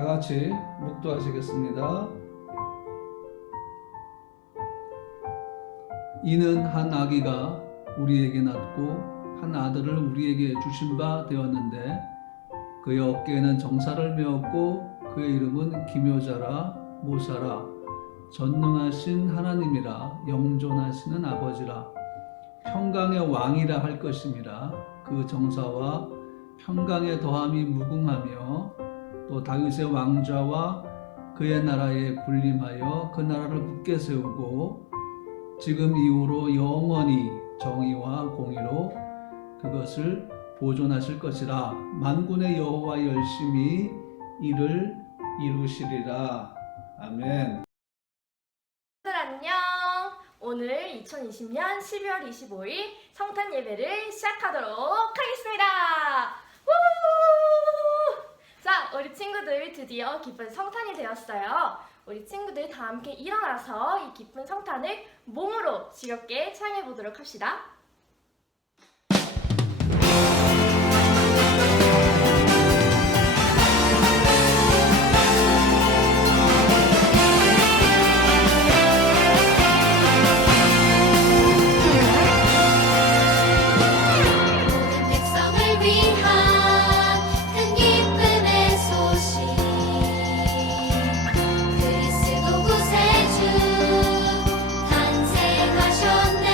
다 같이 묵도하시겠습니다. 이는 한 아기가 우리에게 낳고 한 아들을 우리에게 주신 바 되었는데 그의 어깨에는 정사를 메었고 그의 이름은 기묘자라 모사라 전능하신 하나님이라 영존하시는 아버지라 평강의 왕이라 할 것임이라. 그 정사와 평강의 더함이 무궁하며 또 다윗의 왕좌와 그의 나라에 군림하여 그 나라를 굳게 세우고 지금 이후로 영원히 정의와 공의로 그것을 보존하실 것이라. 만군의 여호와 열심히 이를 이루시리라. 아멘. 안녕. 오늘 2020년 12월 25일 성탄 예배를 시작하도록 하겠습니다. 우! 자, 우리 친구들 드디어 기쁜 성탄이 되었어요. 우리 친구들 다 함께 일어나서 이 기쁜 성탄을 몸으로 즐겁게 찬양해 보도록 합시다. 그리스도 구세주 탄생하셨네.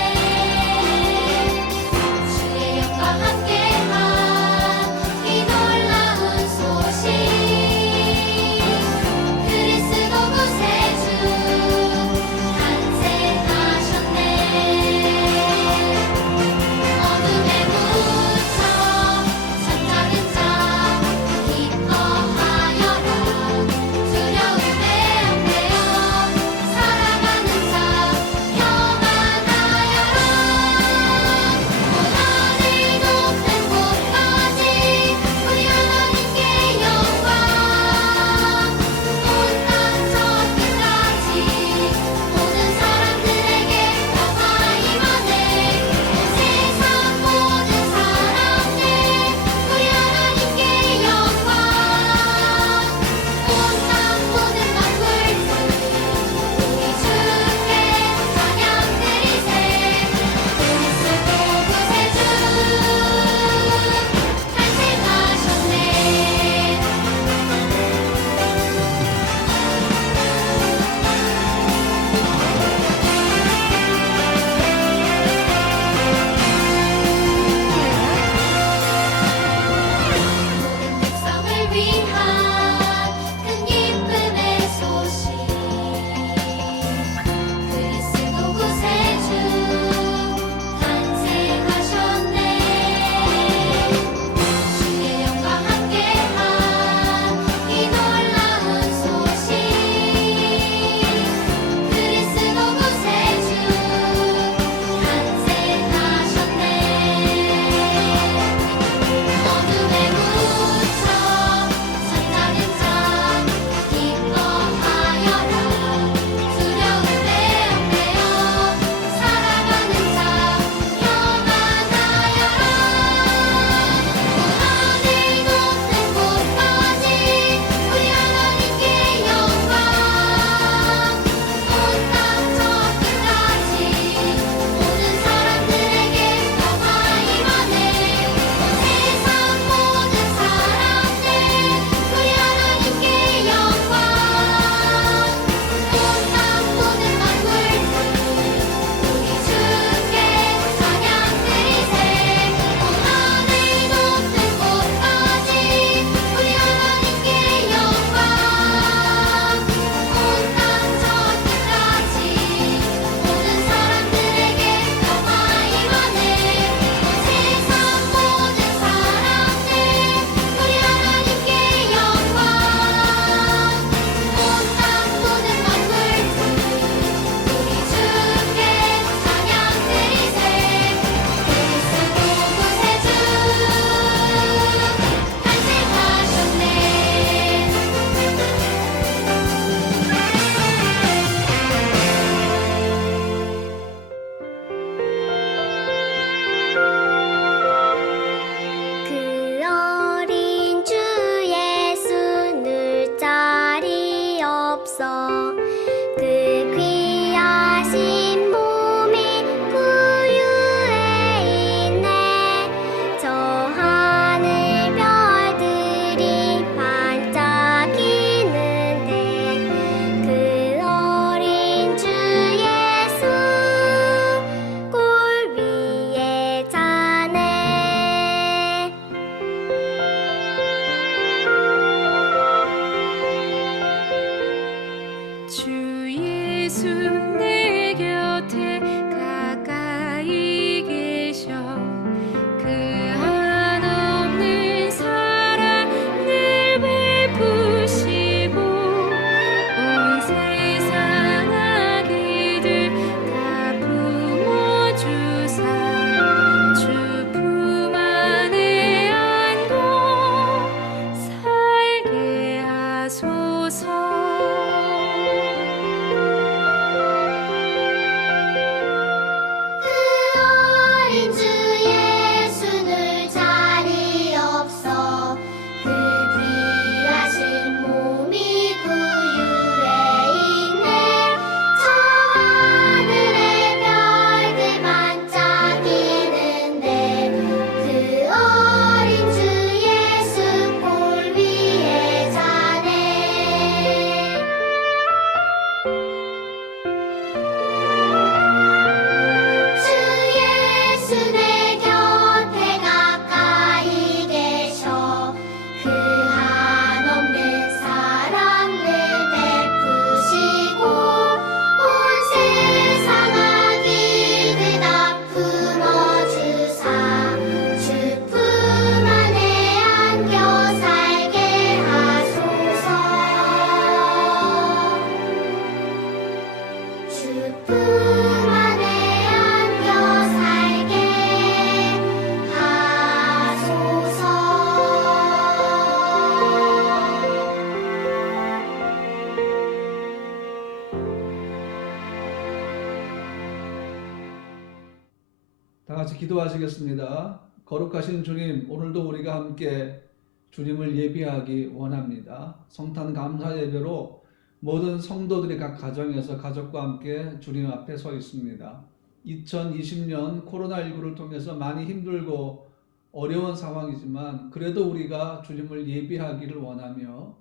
같이 기도하시겠습니다. 거룩하신 주님, 오늘도 우리가 함께 주님을 예비하기 원합니다. 성탄 감사 예배로 모든 성도들이 각 가정에서 가족과 함께 주님 앞에 서 있습니다. 2020년 코로나19를 통해서 많이 힘들고 어려운 상황이지만 그래도 우리가 주님을 예비하기를 원하며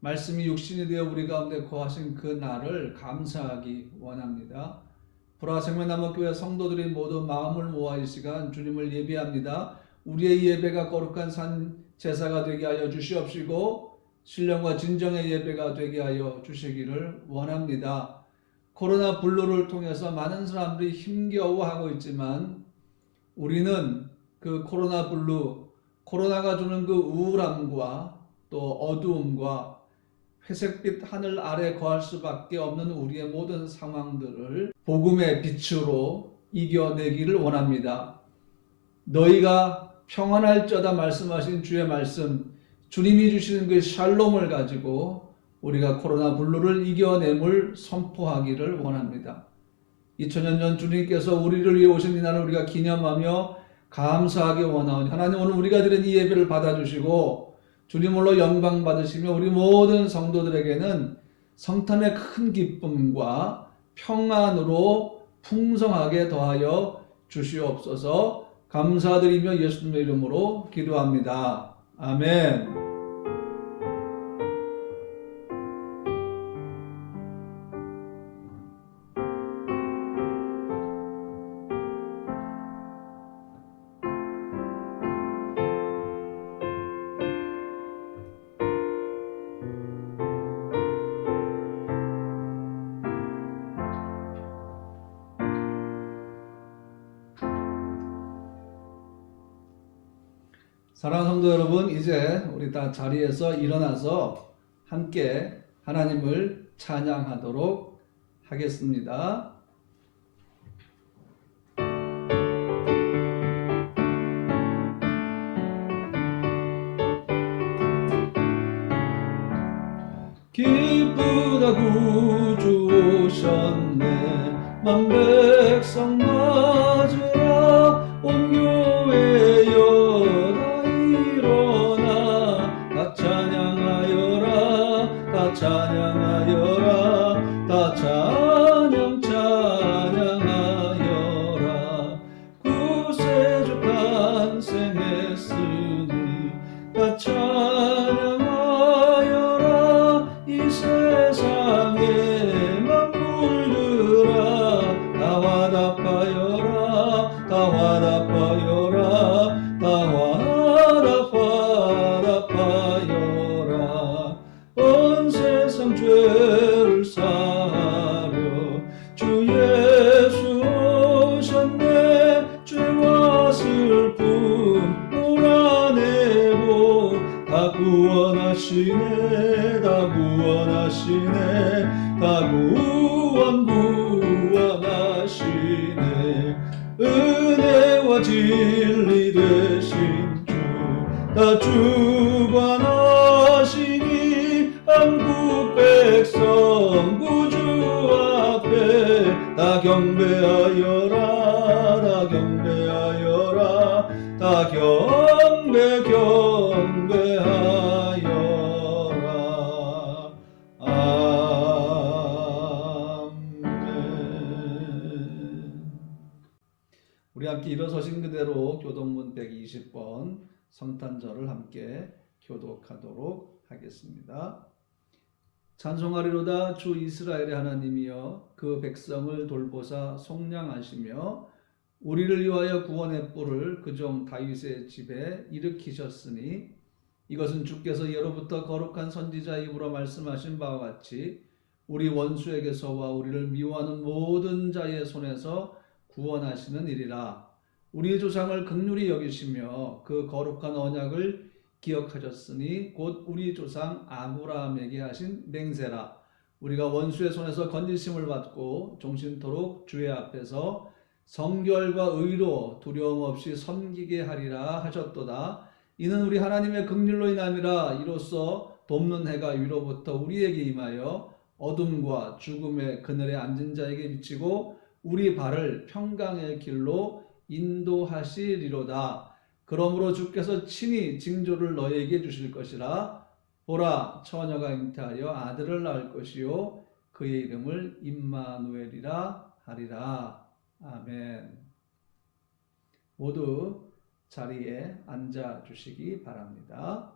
말씀이 육신이 되어 우리 가운데 거하신 그 날을 감사하기 원합니다. 불화생명나무교회 성도들이 모두 마음을 모아 이 시간 주님을 예배합니다. 우리의 예배가 거룩한 산 제사가 되게 하여 주시옵시고 신령과 진정의 예배가 되게 하여 주시기를 원합니다. 코로나 블루를 통해서 많은 사람들이 힘겨워하고 있지만 우리는 그 코로나 블루, 코로나가 주는 그 우울함과 또 어두움과 회색빛 하늘 아래 거할 수밖에 없는 우리의 모든 상황들을 복음의 빛으로 이겨내기를 원합니다. 너희가 평안할지어다 말씀하신 주의 말씀, 주님이 주시는 그 샬롬을 가지고 우리가 코로나 블루를 이겨냄을 선포하기를 원합니다. 2000년 전 주님께서 우리를 위해 오신 이 날을 우리가 기념하며 감사하기 원하오니 하나님, 오늘 우리가 드린 이 예배를 받아주시고 주님으로 영광 받으시며 우리 모든 성도들에게는 성탄의 큰 기쁨과 평안으로 풍성하게 더하여 주시옵소서. 감사드리며 예수님의 이름으로 기도합니다. 아멘. 사랑하는 성도 여러분, 이제 우리 다 자리에서 일어나서 함께 하나님을 찬양하도록 하겠습니다. 기쁘다 구주 오셨네, 만 백성 맞으라, 온 교회여 찬양하여라, 다 찬양 찬양하여라. 구세주 탄생했으니 다 찬양하여라. 이 세상의 만물들아 다 화답하여라, 다 화답하여라, 다 화답하여라. 온 세상 죄를 사하려 주 예수 오셨네. 죄와 슬픔 몰아내고 다 구원하시네, 다 구원하시네, 다 구원하시네. 은혜와 진리 되신 주 다 주관하시니 한국 백성 구주 앞에 다 경배하여라, 다 경배하여라, 다 경배하여라. 아멘. 우리 함께 일어서신 그대로 교동문 120번 성탄절을 함께 교독하도록 하겠습니다. 찬송하리로다. 주 이스라엘의 하나님이여 그 백성을 돌보사 속량하시며 우리를 위하여 구원의 뿔을 그 종 다윗의 집에 일으키셨으니 이것은 주께서 예로부터 거룩한 선지자 입으로 말씀하신 바와 같이 우리 원수에게서와 우리를 미워하는 모든 자의 손에서 구원하시는 일이라. 우리 조상을 긍휼히 여기시며 그 거룩한 언약을 기억하셨으니 곧 우리 조상 아브라함에게 하신 맹세라. 우리가 원수의 손에서 건지심을 받고 종신토록 주의 앞에서 성결과 의로 두려움 없이 섬기게 하리라 하셨도다. 이는 우리 하나님의 긍휼로 인함이라. 이로써 돕는 해가 위로부터 우리에게 임하여 어둠과 죽음의 그늘에 앉은 자에게 비치고 우리 발을 평강의 길로 인도하시리로다. 그러므로 주께서 친히 징조를 너희에게 주실 것이라. 보라, 처녀가 잉태하여 아들을 낳을 것이요 그의 이름을 임마누엘이라 하리라. 아멘. 모두 자리에 앉아 주시기 바랍니다.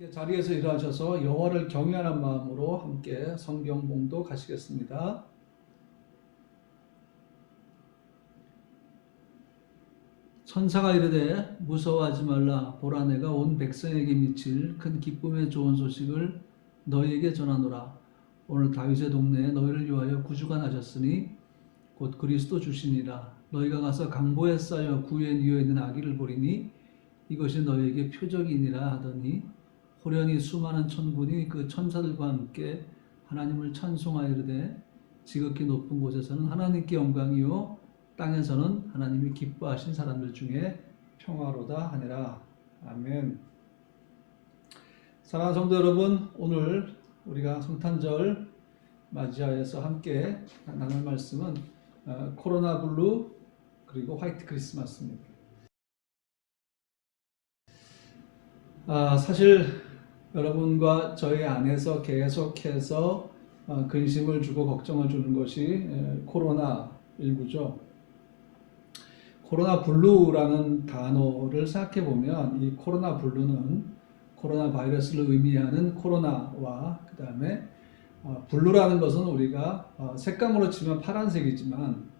함께 자리에서 일어나셔서 여호와를 경외하는 마음으로 함께 성경 봉독하시겠습니다. 천사가 이르되 무서워하지 말라. 보라, 내가 온 백성에게 미칠 큰 기쁨의 좋은 소식을 너희에게 전하노라. 오늘 다윗의 동네에 너희를 위하여 구주가 나셨으니 곧 그리스도 주시니라. 너희가 가서 강보에 쌓여 구에 뉘어 있는 아기를 보리니 이것이 너희에게 표적이니라 하더니 호련히 수많은 천군이 그 천사들과 함께 하나님을 찬송하여 이르되 지극히 높은 곳에서는 하나님께 영광이요 땅에서는 하나님이 기뻐하신 사람들 중에 평화로다 하니라. 아멘. 사랑하는 성도 여러분, 오늘 우리가 성탄절 맞이하여서 함께 나눌 말씀은 코로나 블루 그리고 화이트 크리스마스입니다. 사실 여러분과 저희 안에서 계속해서 근심을 주고 걱정을 주는 것이 코로나19죠. 코로나 블루라는 단어를 생각해 보면 이 코로나 블루는 코로나 바이러스를 의미하는 코로나와 그 다음에 블루라는 것은 우리가 색감으로 치면 파란색이지만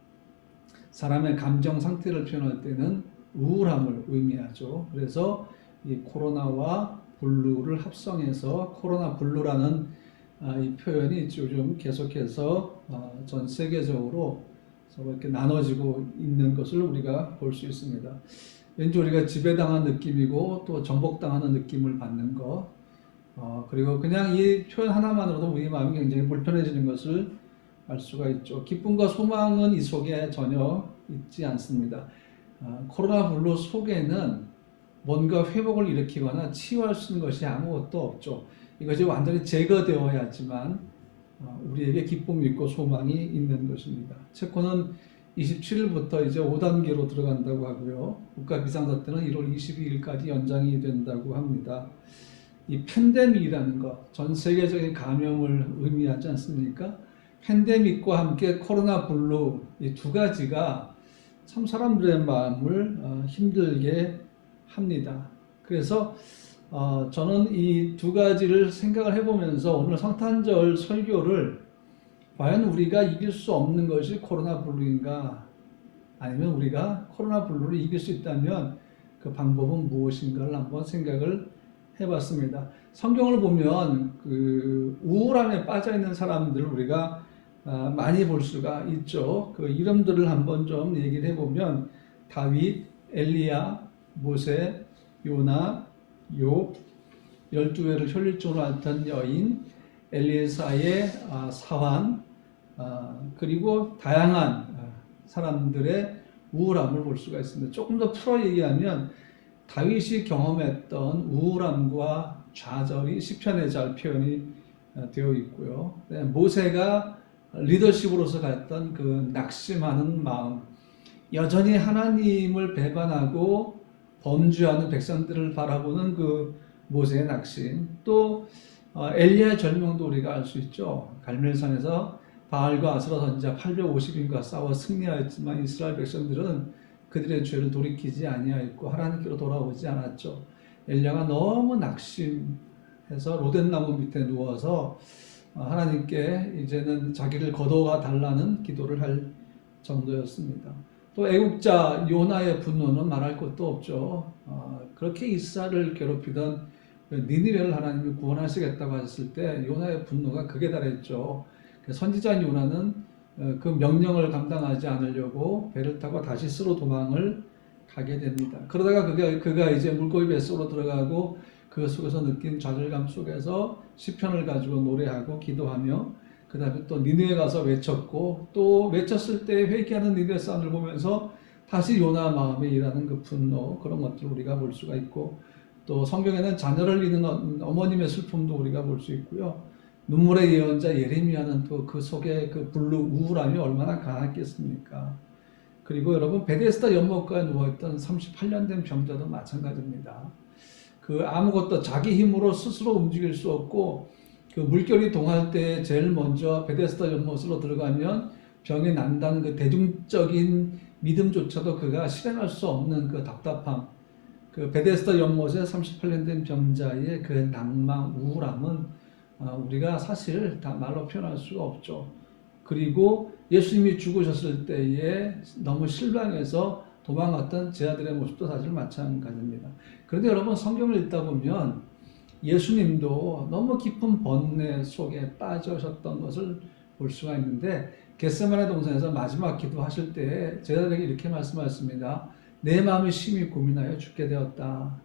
사람의 감정 상태를 표현할 때는 우울함을 의미하죠. 그래서 이 코로나와 블루를 합성해서 코로나 블루라는 이 표현이 요즘 계속해서 전 세계적으로 서로 이렇게 나눠지고 있는 것을 우리가 볼 수 있습니다. 왠지 우리가 지배당한 느낌이고 또 정복당하는 느낌을 받는 것, 그리고 그냥 이 표현 하나만으로도 우리 마음이 굉장히 불편해지는 것을 알 수가 있죠. 기쁨과 소망은 이 속에 전혀 있지 않습니다. 코로나 블루 속에는 뭔가 회복을 일으키거나 치유할 수 있는 것이 아무것도 없죠. 이것이 완전히 제거되어야지만 우리에게 기쁨이 있고 소망이 있는 것입니다. 체코는 27일부터 이제 5단계로 들어간다고 하고요. 국가 비상사태는 1월 22일까지 연장이 된다고 합니다. 이 팬데믹이라는 것, 전 세계적인 감염을 의미하지 않습니까? 팬데믹과 함께 코로나 블루 이 두 가지가 참 사람들의 마음을 힘들게 합니다. 그래서 저는 이 두 가지를 생각을 해보면서 오늘 성탄절 설교를 과연 우리가 이길 수 없는 것이 코로나 블루인가, 아니면 우리가 코로나 블루를 이길 수 있다면 그 방법은 무엇인가를 한번 생각을 해봤습니다. 성경을 보면 그 우울함에 빠져 있는 사람들을 우리가 많이 볼 수가 있죠. 그 이름들을 한번 좀 얘기를 해보면 다윗, 엘리야, 모세, 요나, 욥, 12회를 혈일적으로 앓던 여인, 엘리에사의 사환, 그리고 다양한 사람들의 우울함을 볼 수가 있습니다. 조금 더 풀어 얘기하면 다윗이 경험했던 우울함과 좌절이 시편에 잘 표현이 되어 있고요. 모세가 리더십으로서 갔던 그 낙심하는 마음, 여전히 하나님을 배반하고 범죄하는 백성들을 바라보는 그 모세의 낙심, 또 엘리야의 절명도 우리가 알 수 있죠. 갈멜산에서 바알과 아스라 선지자 850인과 싸워 승리하였지만 이스라엘 백성들은 그들의 죄를 돌이키지 아니하였고 하나님께로 돌아오지 않았죠. 엘리야가 너무 낙심해서 로덴나무 밑에 누워서 하나님께 이제는 자기를 거둬가 달라는 기도를 할 정도였습니다. 또 애국자 요나의 분노는 말할 것도 없죠. 그렇게 이스라엘을 괴롭히던 니느웨를 하나님이 구원하시겠다고 하셨을 때 요나의 분노가 극에 달했죠. 선지자 요나는 그 명령을 감당하지 않으려고 배를 타고 다시스로 도망을 가게 됩니다. 그러다가 그가 이제 물고기 뱃속으로 들어가고 그 속에서 느낀 좌절감 속에서 시편을 가지고 노래하고 기도하며 그 다음에 또 니느웨 가서 외쳤고, 또 외쳤을 때 회개하는 니느웨 사람을 보면서 다시 요나 마음에 일하는 그 분노, 그런 것들을 우리가 볼 수가 있고, 또 성경에는 자녀를 잃는 어머님의 슬픔도 우리가 볼 수 있고요. 눈물의 예언자 예레미야는 또 그 속에 그 블루 우울함이 얼마나 강했겠습니까? 그리고 여러분 베데스다 연못가에 누워있던 38년 된 병자도 마찬가지입니다. 그 아무것도 자기 힘으로 스스로 움직일 수 없고, 그 물결이 동할 때 제일 먼저 베데스다 연못으로 들어가면 병이 난다는 그 대중적인 믿음조차도 그가 실행할 수 없는 그 답답함, 그 베데스다 연못에 38년 된 병자의 그 낭망, 우울함은 우리가 사실 다 말로 표현할 수가 없죠. 그리고 예수님이 죽으셨을 때에 너무 실망해서 도망갔던 제자들의 모습도 사실 마찬가지입니다. 그런데 여러분 성경을 읽다 보면 예수님도 너무 깊은 번뇌 속에 빠져셨던 것을 볼 수가 있는데, 겟세마네 동산에서 마지막 기도하실 때 제자들에게 이렇게 말씀하셨습니다. 내 마음이 심히 고민하여 죽게 되었다.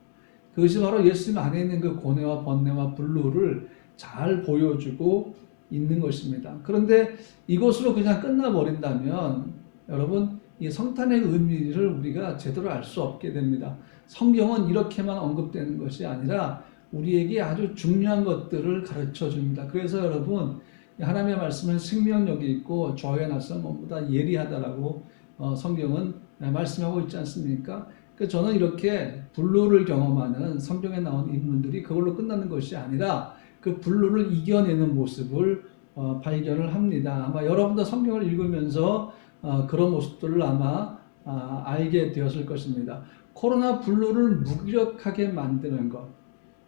그것이 바로 예수님 안에 있는 그 고뇌와 번뇌와 분노를 잘 보여주고 있는 것입니다. 그런데 이것으로 그냥 끝나버린다면 여러분 이 성탄의 의미를 우리가 제대로 알 수 없게 됩니다. 성경은 이렇게만 언급되는 것이 아니라 우리에게 아주 중요한 것들을 가르쳐 줍니다. 그래서 여러분 하나님의 말씀은 생명력이 있고 저의 날선 것보다 예리하다라고 성경은 말씀하고 있지 않습니까? 저는 이렇게 불로를 경험하는 성경에 나온 인물들이 그걸로 끝나는 것이 아니라 그 불로를 이겨내는 모습을 발견을 합니다. 아마 여러분도 성경을 읽으면서 그런 모습들을 아마 알게 되었을 것입니다. 코로나 블루를 무기력하게 만드는 것,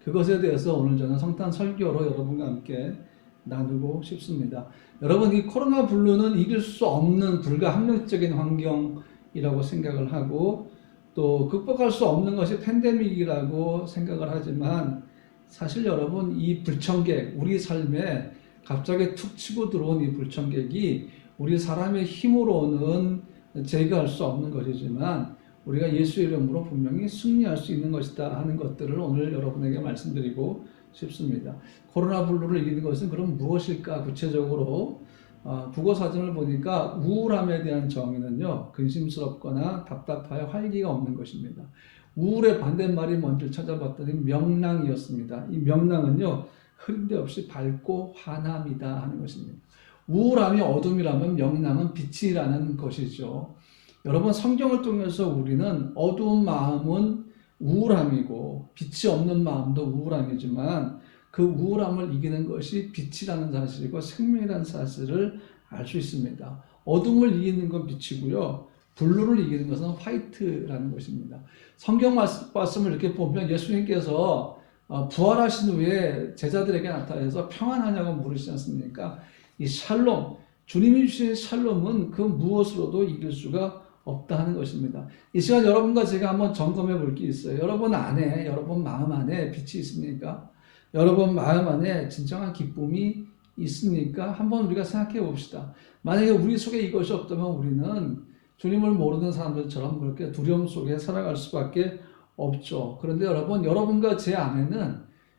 그것에 대해서 오늘 저는 성탄 설교로 여러분과 함께 나누고 싶습니다. 여러분 이 코로나 블루는 이길 수 없는 불가항력적인 환경이라고 생각을 하고 또 극복할 수 없는 것이 팬데믹이라고 생각을 하지만 사실 여러분 이 불청객 우리 삶에 갑자기 툭 치고 들어온 이 불청객이 우리 사람의 힘으로는 제거할 수 없는 것이지만 우리가 예수 이름으로 분명히 승리할 수 있는 것이다 하는 것들을 오늘 여러분에게 말씀드리고 싶습니다. 코로나 블루를 이기는 것은 그럼 무엇일까? 구체적으로 국어사전을 보니까 우울함에 대한 정의는요, 근심스럽거나 답답하여 활기가 없는 것입니다. 우울의 반대말이 뭔지 찾아봤더니 명랑이었습니다. 이 명랑은요, 흐름대 없이 밝고 환함이다 하는 것입니다. 우울함이 어둠이라면 명랑은 빛이라는 것이죠. 여러분 성경을 통해서 우리는 어두운 마음은 우울함이고 빛이 없는 마음도 우울함이지만 그 우울함을 이기는 것이 빛이라는 사실이고 생명이라는 사실을 알 수 있습니다. 어둠을 이기는 건 빛이고요. 블루를 이기는 것은 화이트라는 것입니다. 성경 말씀을 이렇게 보면 예수님께서 부활하신 후에 제자들에게 나타나서 평안하냐고 물으시지 않습니까? 이 샬롬, 주님이 주신 샬롬은 그 무엇으로도 이길 수가 없다 하는 것입니다. 이 시간 여러분과 제가 한번 점검해 볼 게 있어요. 여러분 안에, 여러분 마음 안에 빛이 있습니까? 여러분 마음 안에 진정한 기쁨이 있습니까? 한번 우리가 생각해 봅시다. 만약에 우리 속에 이것이 없다면 우리는 주님을 모르는 사람들처럼 그렇게 두려움 속에 살아갈 수밖에 없죠. 그런데 여러분, 여러분과 제 안에는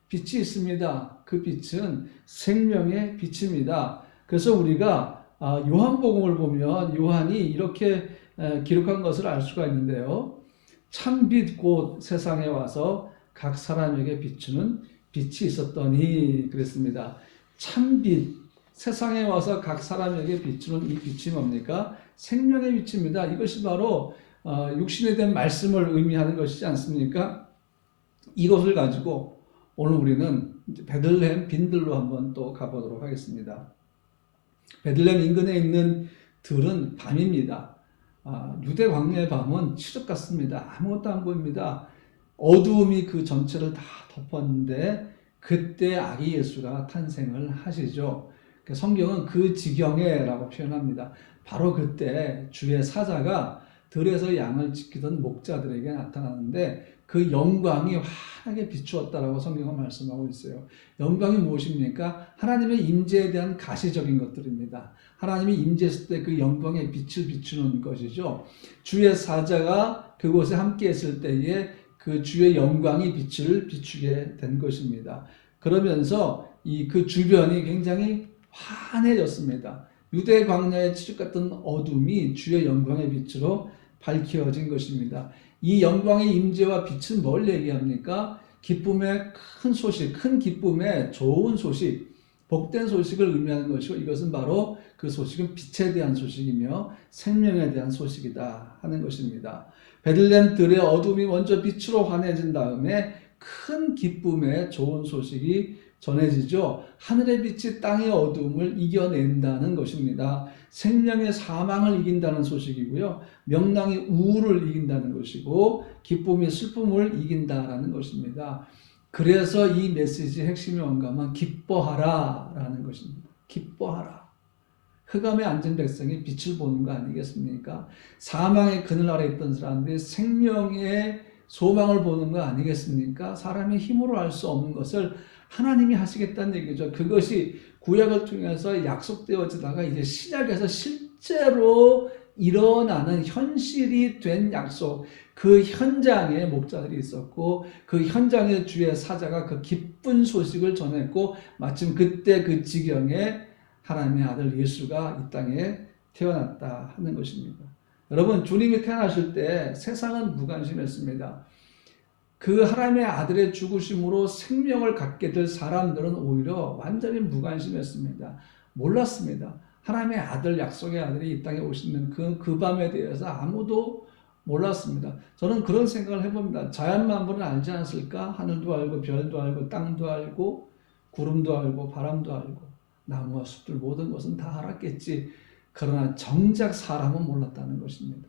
빛이 있습니다. 그 빛은 생명의 빛입니다. 그래서 우리가 요한복음을 보면 요한이 이렇게 기록한 것을 알 수가 있는데요. 참빛 곧 세상에 와서 각 사람에게 비추는 빛이 있었더니 그랬습니다. 참빛 세상에 와서 각 사람에게 비추는 이 빛이 뭡니까? 생명의 빛입니다. 이것이 바로 육신에 대한 말씀을 의미하는 것이지 않습니까? 이것을 가지고 오늘 우리는 베들레헴 빈들로 한번 또 가보도록 하겠습니다. 베들레헴 인근에 있는 들은 밤입니다. 유대 광야의 밤은 칠흑 같습니다. 아무것도 안 보입니다. 어두움이 그 전체를 다 덮었는데 그때 아기 예수가 탄생을 하시죠. 성경은 그 지경에라고 표현합니다. 바로 그때 주의 사자가 들에서 양을 지키던 목자들에게 나타나는데 그 영광이 환하게 비추었다라고 성경은 말씀하고 있어요. 영광이 무엇입니까? 하나님의 임재에 대한 가시적인 것들입니다. 하나님이 임재했을 때 그 영광의 빛을 비추는 것이죠. 주의 사자가 그곳에 함께 했을 때에 그 주의 영광이 빛을 비추게 된 것입니다. 그러면서 그 주변이 굉장히 환해졌습니다. 유대 광야의 칠흑 같은 어둠이 주의 영광의 빛으로 밝혀진 것입니다. 이 영광의 임재와 빛은 뭘 얘기합니까? 기쁨의 큰 소식, 큰 기쁨의 좋은 소식, 복된 소식을 의미하는 것이고 이것은 바로 그 소식은 빛에 대한 소식이며 생명에 대한 소식이다 하는 것입니다. 베들레헴 들의 어둠이 먼저 빛으로 환해진 다음에 큰 기쁨의 좋은 소식이 전해지죠. 하늘의 빛이 땅의 어둠을 이겨낸다는 것입니다. 생명의 사망을 이긴다는 소식이고요. 명랑이 우울을 이긴다는 것이고 기쁨이 슬픔을 이긴다라는 것입니다. 그래서 이 메시지의 핵심이 뭔가 하면 기뻐하라 라는 것입니다. 기뻐하라. 흑암에 앉은 백성이 빛을 보는 거 아니겠습니까? 사망의 그늘 아래 있던 사람들이 생명의 소망을 보는 거 아니겠습니까? 사람의 힘으로 할 수 없는 것을 하나님이 하시겠다는 얘기죠. 그것이 구약을 통해서 약속되어지다가 이제 신약에서 실제로 일어나는 현실이 된 약속, 그 현장에 목자들이 있었고 그 현장에 주의 사자가 그 기쁜 소식을 전했고 마침 그때 그 지경에 하나님의 아들 예수가 이 땅에 태어났다 하는 것입니다. 여러분, 주님이 태어나실 때 세상은 무관심했습니다. 그 하나님의 아들의 죽으심으로 생명을 갖게 될 사람들은 오히려 완전히 무관심했습니다. 몰랐습니다. 하나님의 아들, 약속의 아들이 이 땅에 오시는 그 밤에 대해서 아무도 몰랐습니다. 저는 그런 생각을 해봅니다. 자연 만물은 알지 않았을까? 하늘도 알고 별도 알고 땅도 알고 구름도 알고 바람도 알고 나무와 숲들 모든 것은 다 알았겠지. 그러나 정작 사람은 몰랐다는 것입니다.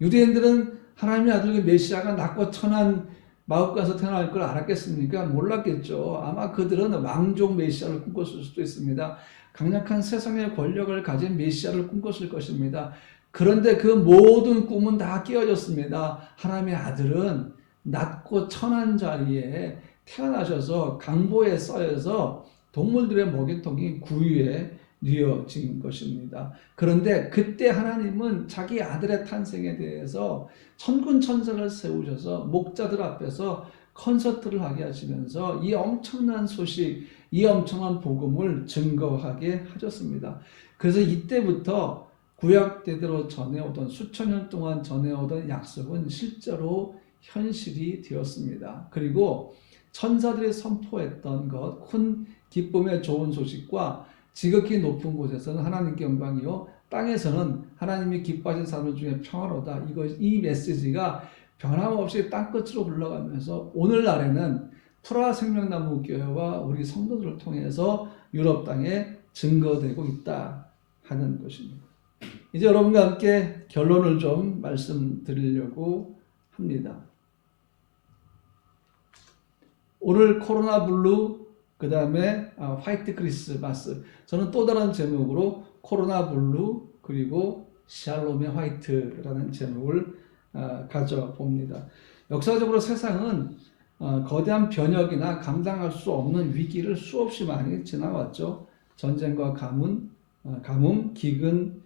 유대인들은 하나님의 아들 메시아가 낮고 천한 마법관에서 태어날 걸 알았겠습니까? 몰랐겠죠. 아마 그들은 왕족 메시아를 꿈꿨을 수도 있습니다. 강력한 세상의 권력을 가진 메시아를 꿈꿨을 것입니다. 그런데 그 모든 꿈은 다 깨어졌습니다. 하나님의 아들은 낮고 천한 자리에 태어나셔서 강보에 쌓여서 동물들의 먹이통이 구유에 뉘어진 것입니다. 그런데 그때 하나님은 자기 아들의 탄생에 대해서 천군 천사를 세우셔서 목자들 앞에서 콘서트를 하게 하시면서 이 엄청난 소식, 이 엄청난 복음을 증거하게 하셨습니다. 그래서 이때부터 구약 때대로 전해오던 수천 년 동안 전해오던 약속은 실제로 현실이 되었습니다. 그리고 천사들이 선포했던 것, 큰 기쁨의 좋은 소식과 지극히 높은 곳에서는 하나님께 영광이요 땅에서는 하나님이 기뻐하신 사람들 중에 평화로다. 이 메시지가 변함없이 땅끝으로 흘러가면서 오늘날에는 프라 생명나무 교회와 우리 성도들을 통해서 유럽 땅에 증거되고 있다 하는 것입니다. 이제 여러분과 함께 결론을 좀 말씀드리려고 합니다. 오늘 코로나 블루, 그 다음에 화이트 크리스마스. 저는 또 다른 제목으로 코로나 블루 그리고 샬롬의 화이트라는 제목을 가져봅니다. 역사적으로 세상은 거대한 변혁이나 감당할 수 없는 위기를 수없이 많이 지나왔죠. 전쟁과 가뭄, 기근,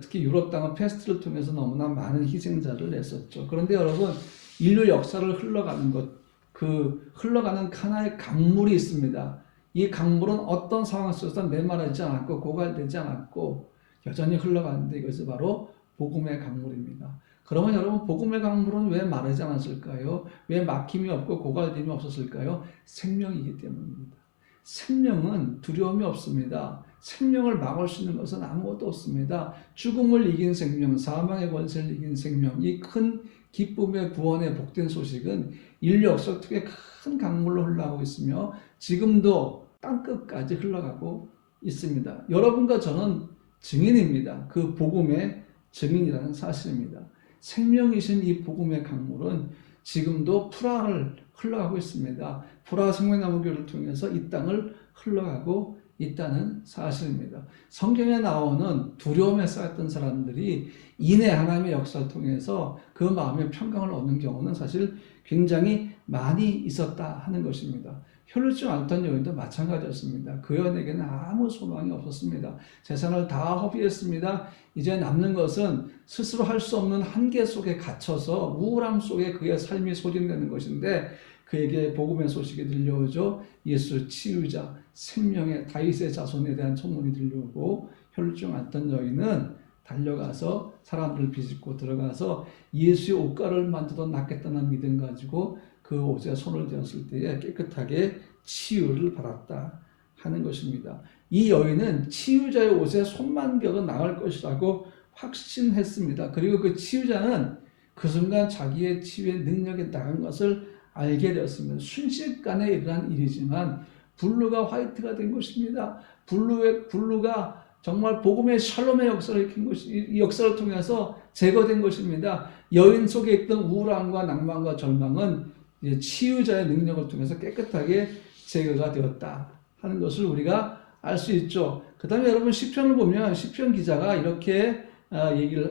특히 유럽 땅은 패스트를 통해서 너무나 많은 희생자를 냈었죠. 그런데 여러분, 인류 역사를 흘러가는 것, 그 흘러가는 하나의 강물이 있습니다. 이 강물은 어떤 상황 속에서 메마르지 않았고 고갈되지 않았고 여전히 흘러가는데 이것이 바로 복음의 강물입니다. 그러면 여러분, 복음의 강물은 왜 마르지 않았을까요? 왜 막힘이 없고 고갈됨이 없었을까요? 생명이기 때문입니다. 생명은 두려움이 없습니다. 생명을 막을 수 있는 것은 아무것도 없습니다. 죽음을 이긴 생명, 사망의 권세를 이긴 생명, 이 큰 기쁨의 구원의 복된 소식은 인류 역사 속에 큰 강물로 흘러가고 있으며 지금도 땅끝까지 흘러가고 있습니다. 여러분과 저는 증인입니다. 그 복음의 증인이라는 사실입니다. 생명이신 이 복음의 강물은 지금도 프라하를 흘러가고 있습니다. 프라하 생명나무교를 통해서 이 땅을 흘러가고 있다는 사실입니다. 성경에 나오는 두려움에 쌓였던 사람들이 이내 하나님의 역사를 통해서 그 마음의 평강을 얻는 경우는 사실 굉장히 많이 있었다 하는 것입니다. 혈루증 앓던 여인도 마찬가지였습니다. 그 여인에게는 아무 소망이 없었습니다. 재산을 다 허비했습니다. 이제 남는 것은 스스로 할 수 없는 한계 속에 갇혀서 우울함 속에 그의 삶이 소진되는 것인데 그에게 복음의 소식이 들려오죠. 예수 치유자, 생명의 다윗의 자손에 대한 소문이 들려오고 혈루증 앓던 여인은 달려가서 사람들을 비집고 들어가서 예수의 옷가를 만져도 낫겠다는 믿음 가지고 그 옷에 손을 대었을 때에 깨끗하게 치유를 받았다 하는 것입니다. 이 여인은 치유자의 옷에 손만 대어도 나을 것이라고 확신했습니다. 그리고 그 치유자는 그 순간 자기의 치유의 능력이 나간 것을 알게 되었습니다. 순식간에 일어난 일이지만 블루가 화이트가 된 것입니다. 블루가 정말 복음의 샬롬의 역사를 일으킨 이 역사를 통해서 제거된 것입니다. 여인 속에 있던 우울함과 낭만과 절망은 이제 치유자의 능력을 통해서 깨끗하게 제거가 되었다 하는 것을 우리가 알 수 있죠. 그 다음에 여러분 시편을 보면 시편 기자가 이렇게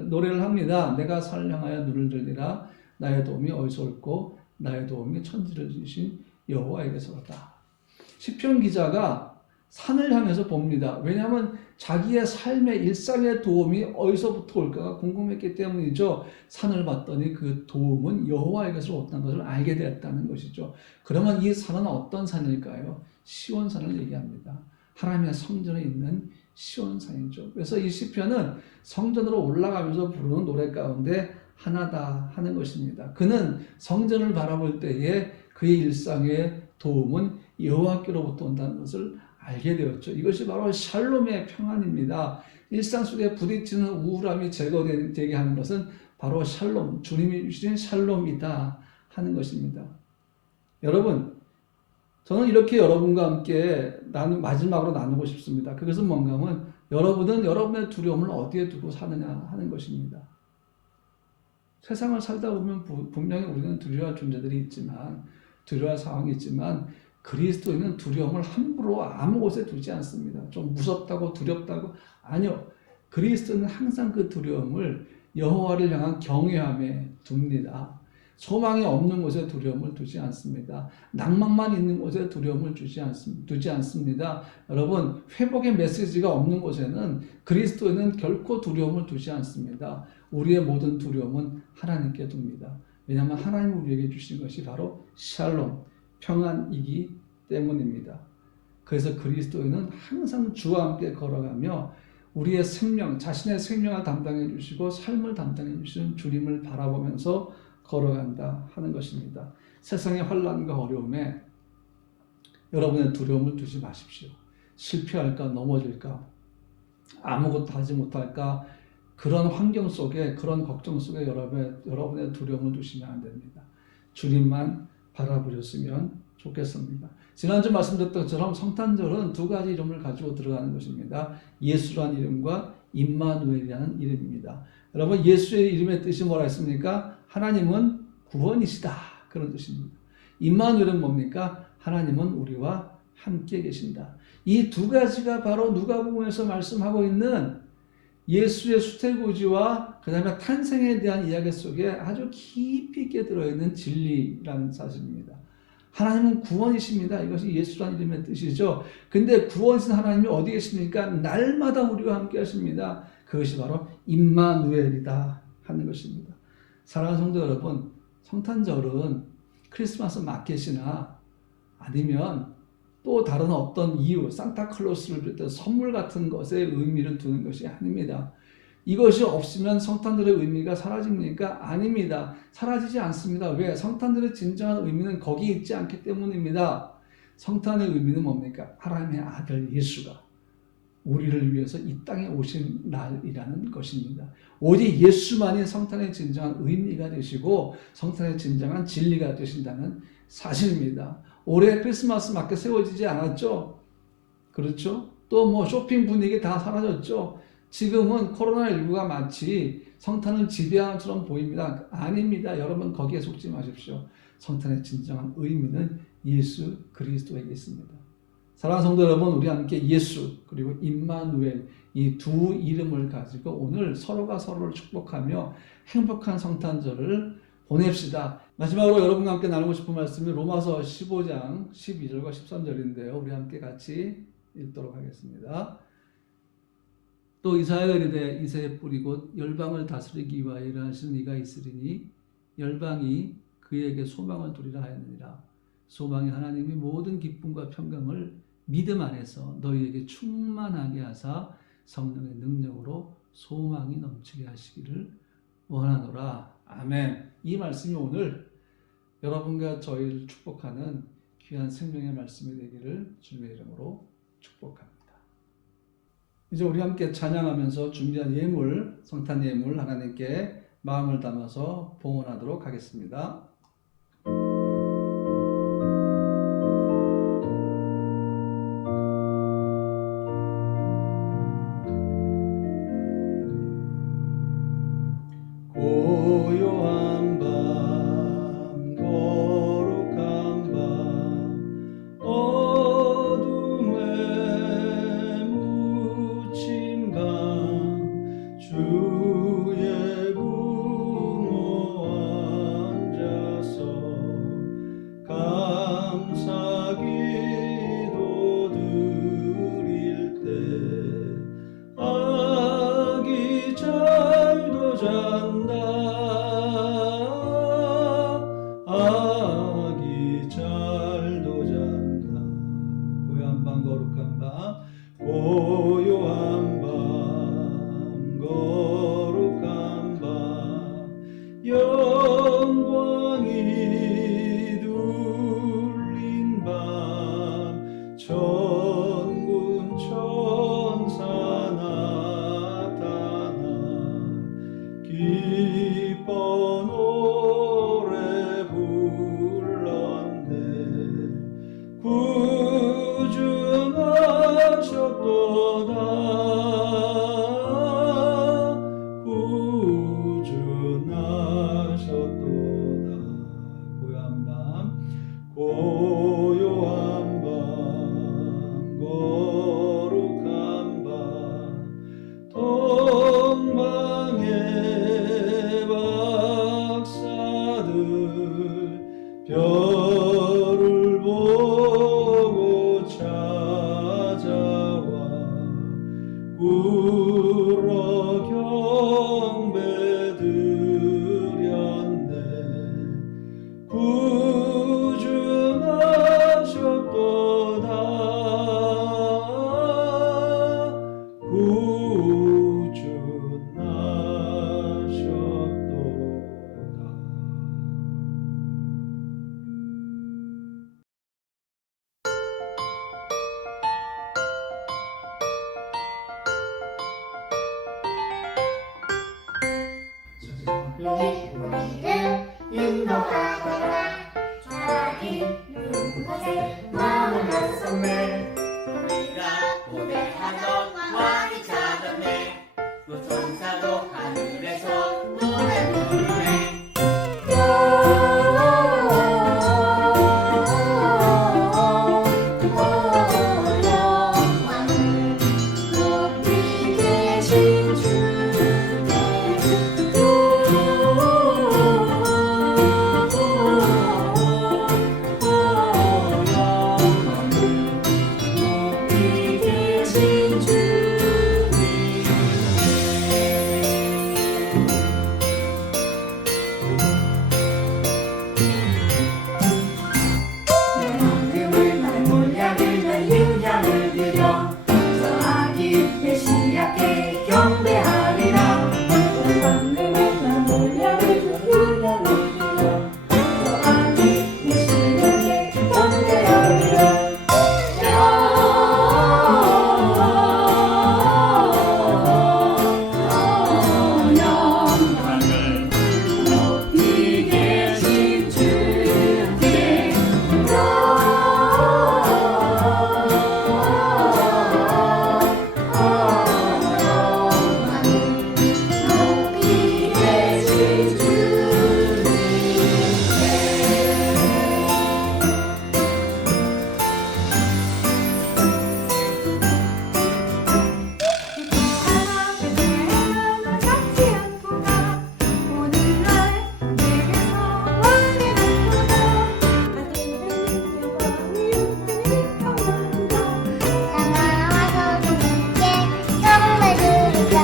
노래를 합니다. 내가 산을 향하여 눈을 들리라. 나의 도움이 어디서 올고 나의 도움이 천지를 지으신 여호와에게서로다. 시편 기자가 산을 향해서 봅니다. 왜냐하면 자기의 삶의 일상의 도움이 어디서부터 올까가 궁금했기 때문이죠. 산을 봤더니 그 도움은 여호와에게서 왔다는 것을 알게 되었다는 것이죠. 그러면 이 산은 어떤 산일까요? 시온산을 얘기합니다. 하나님의 성전에 있는 시온산이죠. 그래서 이 시편은 성전으로 올라가면서 부르는 노래 가운데 하나다 하는 것입니다. 그는 성전을 바라볼 때에 그의 일상의 도움은 여호와께로부터 온다는 것을 알게 되었죠. 이것이 바로 샬롬의 평안입니다. 일상 속에 부딪히는 우울함이 제거되게 하는 것은 바로 샬롬, 주님이 주신 샬롬이다 하는 것입니다. 여러분, 저는 이렇게 여러분과 함께 마지막으로 나누고 싶습니다. 그것은 뭔가 하면 여러분은 여러분의 두려움을 어디에 두고 사느냐 하는 것입니다. 세상을 살다 보면 분명히 우리는 두려워할 존재들이 있지만, 두려워할 상황이 있지만, 그리스도인은 두려움을 함부로 아무 곳에 두지 않습니다. 좀 무섭다고 두렵다고 아니요. 그리스도는 항상 그 두려움을 여호와를 향한 경외함에 둡니다. 소망이 없는 곳에 두려움을 두지 않습니다. 낭만만 있는 곳에 두려움을 두지 않습니다. 여러분, 회복의 메시지가 없는 곳에는 그리스도인은 결코 두려움을 두지 않습니다. 우리의 모든 두려움은 하나님께 둡니다. 왜냐하면 하나님이 우리에게 주신 것이 바로 샬롬, 평안이기 때문입니다. 그래서 그리스도인은 항상 주와 함께 걸어가며 우리의 생명, 자신의 생명을 담당해 주시고 삶을 담당해 주시는 주님을 바라보면서 걸어간다 하는 것입니다. 세상의 환난과 어려움에 여러분의 두려움을 두지 마십시오. 실패할까, 넘어질까, 아무것도 하지 못할까, 그런 환경 속에, 그런 걱정 속에 여러분의 두려움을 두시면 안 됩니다. 주님만 바라보셨으면 좋겠습니다. 지난주 말씀드렸던 것처럼 성탄절은 두 가지 이름을 가지고 들어가는 것입니다. 예수라는 이름과 임마누엘이라는 이름입니다. 여러분, 예수의 이름의 뜻이 뭐라 했습니까? 하나님은 구원이시다. 그런 뜻입니다. 임마누엘은 뭡니까? 하나님은 우리와 함께 계신다. 이 두 가지가 바로 누가복음에서 말씀하고 있는 예수의 수태고지와 그 다음에 탄생에 대한 이야기 속에 아주 깊이 있게 들어있는 진리라는 사실입니다. 하나님은 구원이십니다. 이것이 예수라는 이름의 뜻이죠. 근데 구원이신 하나님이 어디 계십니까? 날마다 우리와 함께 하십니다. 그것이 바로 임마누엘이다 하는 것입니다. 사랑하는 성도 여러분, 성탄절은 크리스마스 마켓이나 아니면 또 다른 어떤 이유, 산타클로스를 비롯해 선물 같은 것에 의미를 두는 것이 아닙니다. 이것이 없으면 성탄절의 의미가 사라집니까? 아닙니다. 사라지지 않습니다. 왜? 성탄절의 진정한 의미는 거기에 있지 않기 때문입니다. 성탄의 의미는 뭡니까? 하나님의 아들 예수가 우리를 위해서 이 땅에 오신 날이라는 것입니다. 오직 예수만이 성탄의 진정한 의미가 되시고 성탄의 진정한 진리가 되신다는 사실입니다. 올해 크리스마스 마켓 세워지지 않았죠? 그렇죠? 또 뭐 쇼핑 분위기 다 사라졌죠? 지금은 코로나19가 마치 성탄을 지배하는 것처럼 보입니다. 아닙니다. 여러분 거기에 속지 마십시오. 성탄의 진정한 의미는 예수 그리스도에게 있습니다. 사랑하는 성도 여러분, 우리 함께 예수 그리고 임마누엘 이 두 이름을 가지고 오늘 서로가 서로를 축복하며 행복한 성탄절을 보냅시다. 마지막으로 여러분과 함께 나누고 싶은 말씀이 로마서 15장 12절과 13절인데요. 우리 함께 같이 읽도록 하겠습니다. 또 이사야가 이르되 이새의 뿌리 곧 열방을 다스리기 위하여 일하시는 이가 있으리니 열방이 그에게 소망을 두리라 하였느니라. 소망이 하나님이 모든 기쁨과 평강을 믿음 안에서 너희에게 충만하게 하사 성령의 능력으로 소망이 넘치게 하시기를 원하노라. 아멘. 이 말씀이 오늘 여러분과 저희를 축복하는 귀한 생명의 말씀이 되기를 주님의 이름으로 축복합니다. 이제 우리 함께 찬양하면서 준비한 예물, 성탄 예물 하나님께 마음을 담아서 봉헌하도록 하겠습니다. 고요한 밤, 거룩한 밤, 어둠에 묻힌 밤, 주의 부모 앉아 별을 보고 찾아와 굴어 경배 드렸네. 구준하셨도다. 우리를 인도하더라. 자기 눈곳에 마음을 우리가 고대하던 왕이 찾았네. 또 천사도 하늘에서 노래 부르네. 영광을 높이 계신 경배하리라. 원망금을 몰려를 유령을 드려 저 아기 메시아께 경배하리라. 영광을 높이 계신 주께 높이 계신 주님께 사랑을 찾지 않구나. 오늘날 내게서 왕이 났구나. 아들은 영광을 평안으로 나와서 주님께 경배 드리자.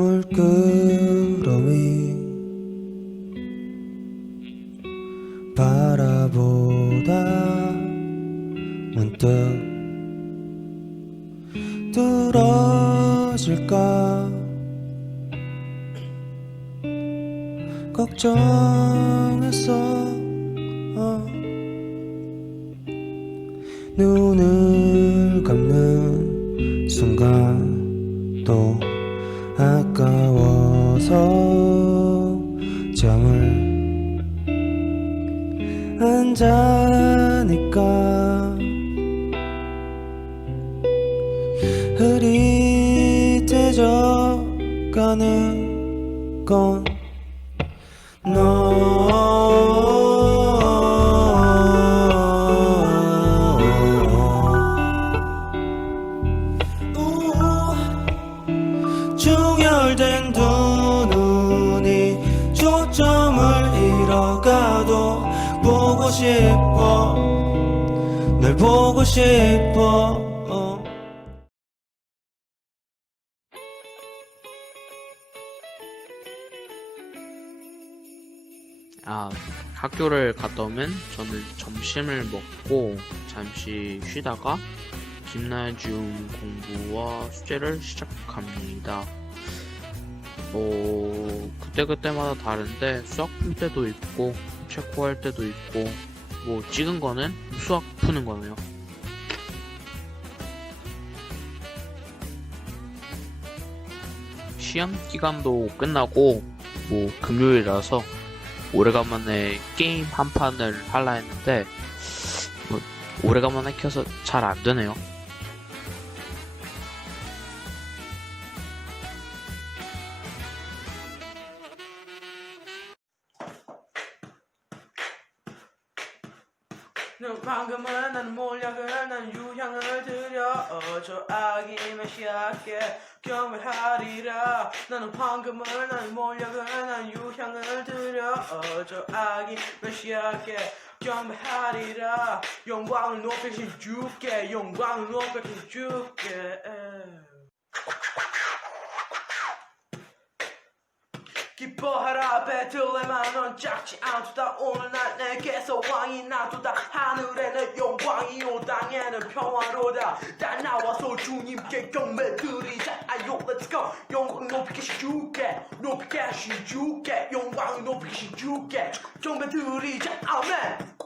물끄러미 바라보다 문득 뚫어질까 걱정했어. 눈을 감는 순간 또 아까워서 잠을 안 자니까 흐릿해져 가는 건 충혈된 두 눈이 초점을 잃어가도 보고 싶어 널 보고 싶어. 학교를 갔다 오면 저는 점심을 먹고 잠시 쉬다가 김나중 공부와 숙제를 시작합니다. 그때그때마다 다른데 수학 풀 때도 있고 책 구할 때도 있고 찍은 거는 수학 푸는 거네요. 시험 기간도 끝나고 금요일이라서 오래간만에 게임 한 판을 할라 했는데 오래간만에 켜서 잘 안 되네요. 방금은 난 몰약을 난 유향을 들여줘 아기 메시아께 경배하리라. 나는 방금을 난 몰약을 난 유향을 들여줘 아기 메시아께 경배하리라. 영광을 높이시 주께 영광을 높이시 주께. 기뻐하라 베들레헴아 넌 작지 않도다. 오늘 날 내게서 왕이 나도다. 하늘에는 영광이요 땅에는 평화로다. 다 나와서 주님께 경배드리자. 아요 let's go. 영광 높이 계신 주께 높이 계신 주께 영광 높이 계신 주께 경배드리자. 아멘.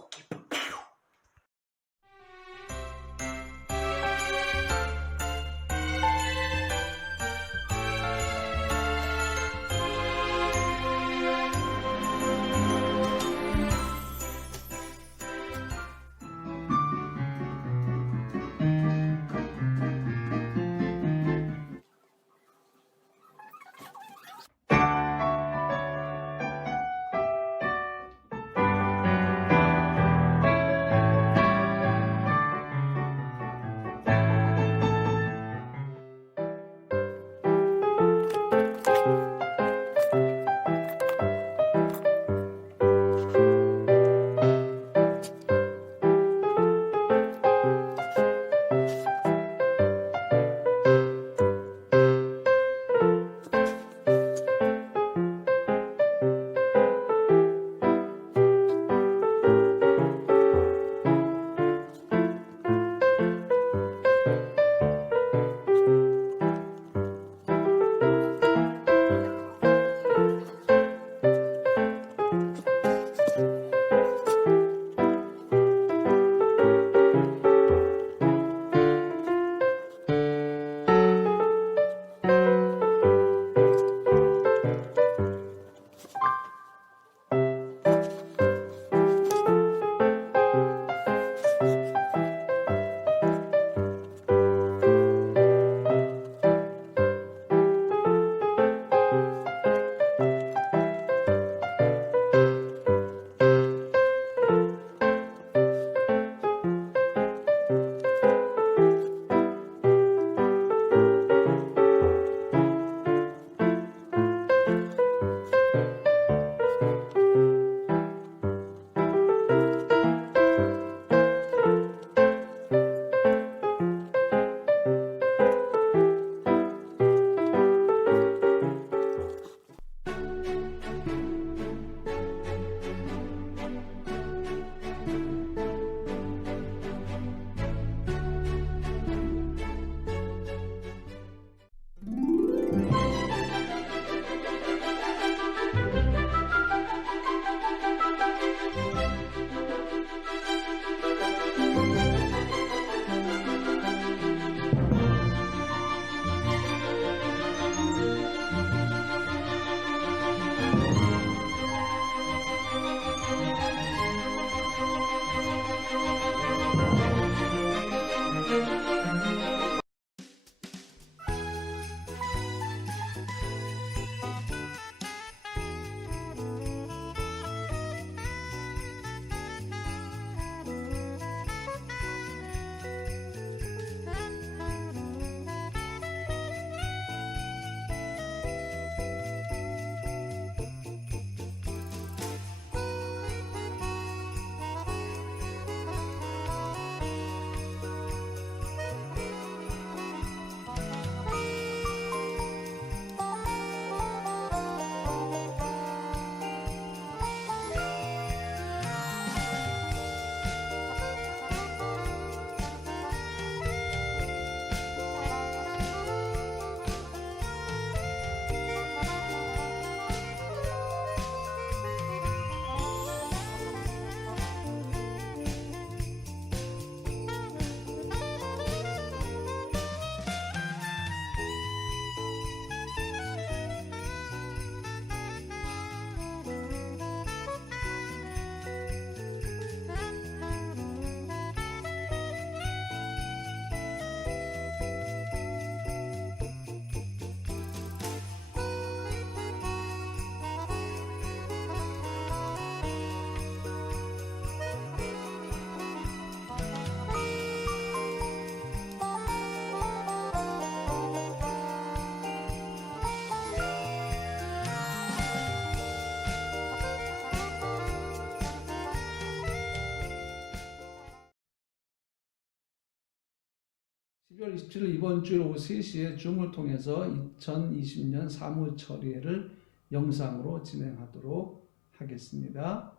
12월 27일 이번 주일 오후 3시에 줌을 통해서 2020년 사무처리회를 영상으로 진행하도록 하겠습니다.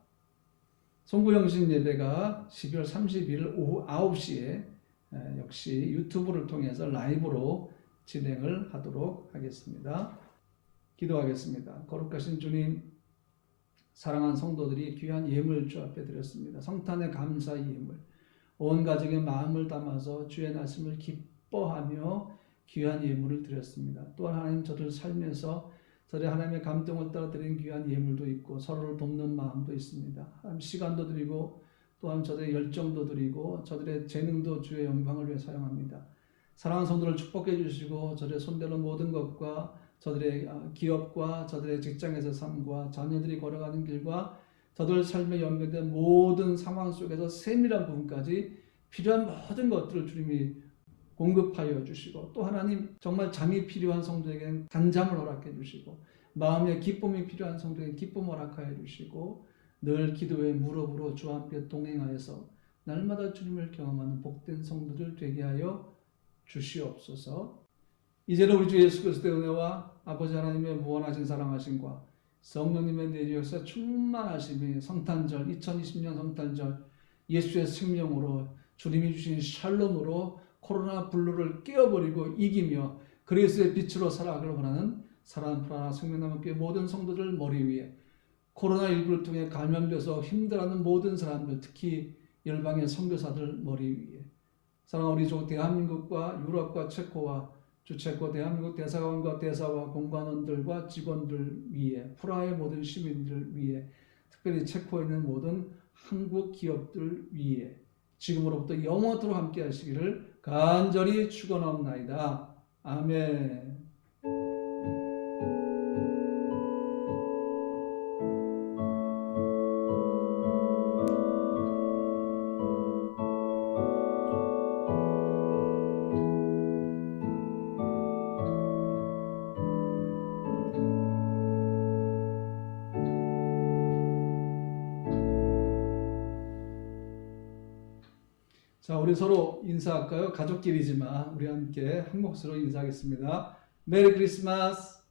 송구영신 예배가 12월 31일 오후 9시에 역시 유튜브를 통해서 라이브로 진행을 하도록 하겠습니다. 기도하겠습니다. 거룩하신 주님, 사랑하는 성도들이 귀한 예물 주 앞에 드렸습니다. 성탄의 감사의 예물, 온 가족의 마음을 담아서 주의 말씀을 기뻐하며 귀한 예물을 드렸습니다. 또한 하나님 저들 삶에서 저희 하나님의 감동을 따라 드린 귀한 예물도 있고 서로를 돕는 마음도 있습니다. 하나님 시간도 드리고 또한 저들의 열정도 드리고 저들의 재능도 주의 영광을 위해 사용합니다. 사랑하는 성도를 축복해 주시고 저들의 손대는 모든 것과 저들의 기업과 저들의 직장에서 삶과 자녀들이 걸어가는 길과 저들 삶에 연결된 모든 상황 속에서 세밀한 부분까지 필요한 모든 것들을 주님이 공급하여 주시고 또 하나님 정말 잠이 필요한 성도에게는 단잠을 허락해 주시고 마음의 기쁨이 필요한 성도에게 기쁨을 허락하여 주시고 늘 기도의 무릎으로 주와 함께 동행하여서 날마다 주님을 경험하는 복된 성도들 되게 하여 주시옵소서. 이제는 우리 주 예수 그리스도의 은혜와 아버지 하나님의 무한하신 사랑하심과 성령님의 내주에서 충만하심이 성탄절 2020년 성탄절 예수의 생명으로 주님이 주신 샬롬으로 코로나 블루를 깨어버리고 이기며 그리스도의 빛으로 살아가길 원하는 사랑하는 프라나 생명나무교회 모든 성도들 머리 위에 코로나19를 통해 감염돼서 힘들어하는 모든 사람들 특히 열방의 선교사들 머리 위에 사랑하는 우리 조 대한민국과 유럽과 체코와 주체코 대한민국 대사관과 대사와 공관원들과 직원들 위에 프라하의 모든 시민들 위에 특별히 체코에 있는 모든 한국 기업들 위에 지금으로부터 영원토록 함께 하시기를 간절히 축원하옵나이다. 아멘. 자, 우리 서로 인사할까요? 가족끼리지만 우리 함께 한 목소리로 인사하겠습니다. 메리 크리스마스!